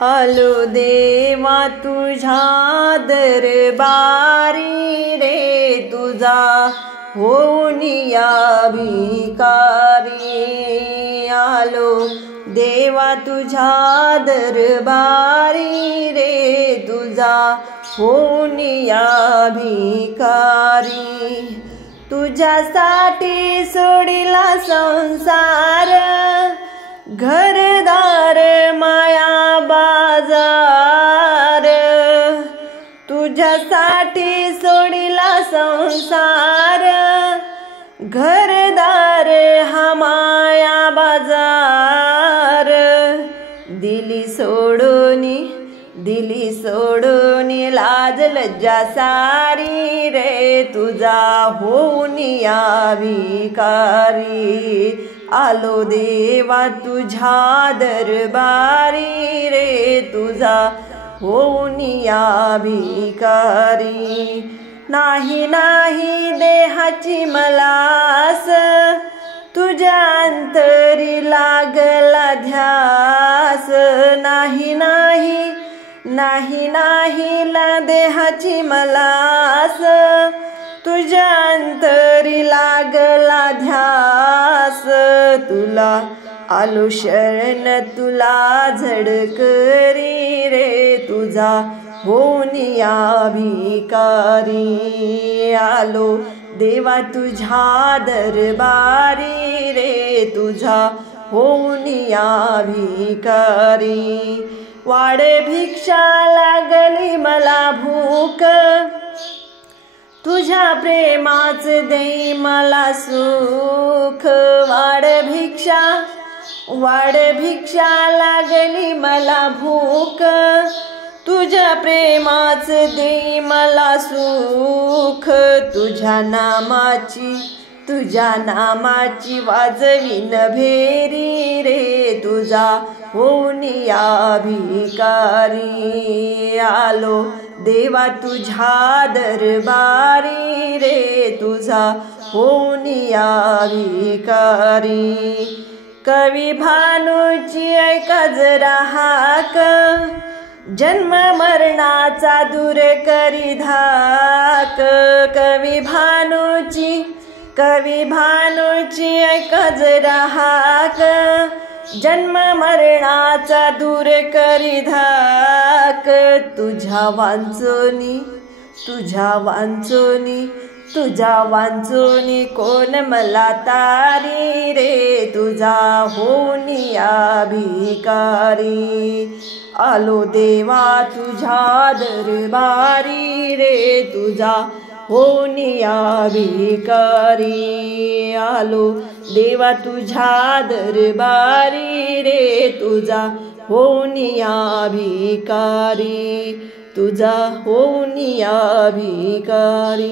आलो देवा तुझ्या दरबारी रे, तुझा होऊन या भिकारी। आलो देवा तुझ्या दरबारी रे, तुझा होऊन या भिकारी। तुझ्यासाठी सोडिला संसार, घरदार माया बाजार। तुझ्यासाठी सोडिला संसार, घरदार हा माया बाजार। दिली सोडूनी लाज लज्जा सारी रे, तुझा होऊन या भिकारी। आलो देवा तुझ्या दरबारी रे, तुझा होऊन या भिकारी। नाही देहाची मलास, तुझ्या अंतरी लागला ध्यास। नाही ला देहाची मलास, तुझ्या अंतरी लागला ध्यास। तुला आलो शरण तुला झडकरी रे, तुझा होऊन या भिकारी। आलो देवा तुझ्या दरबारी रे, तुझा होऊन या भिकारी। वाढ भिक्षा लागली मला भूक, तुझ्या प्रेमाच दे मला सुख। वाढ भिक्षा लागली मला भूक, तुझ्या प्रेमाच दे मला सुख। तुझ्या नामाची वाजवीन भेरी रे, तुझा होऊन या भिकारी। आलो देवा तुझ्या दरबारी रे, तुझा होऊन या भिकारी। कवी भानूची ऐका जरा हाक, जन्म मरणाचा दूर करी धाक। कवी भानूची ऐका जरा हाक, जन्म मरणाचा दूर करी धाक। तुझ्या वांचोनी कोण मला तारी रे, तुझा होऊन या भिकारी। आलो देवा तुझ्या दरबारी रे, तुझा होऊन या भिकारी। आलो देवा तुझ्या दरबारी रे, तुझा होऊन या भिकारी। तुझा होऊन या भिकारी।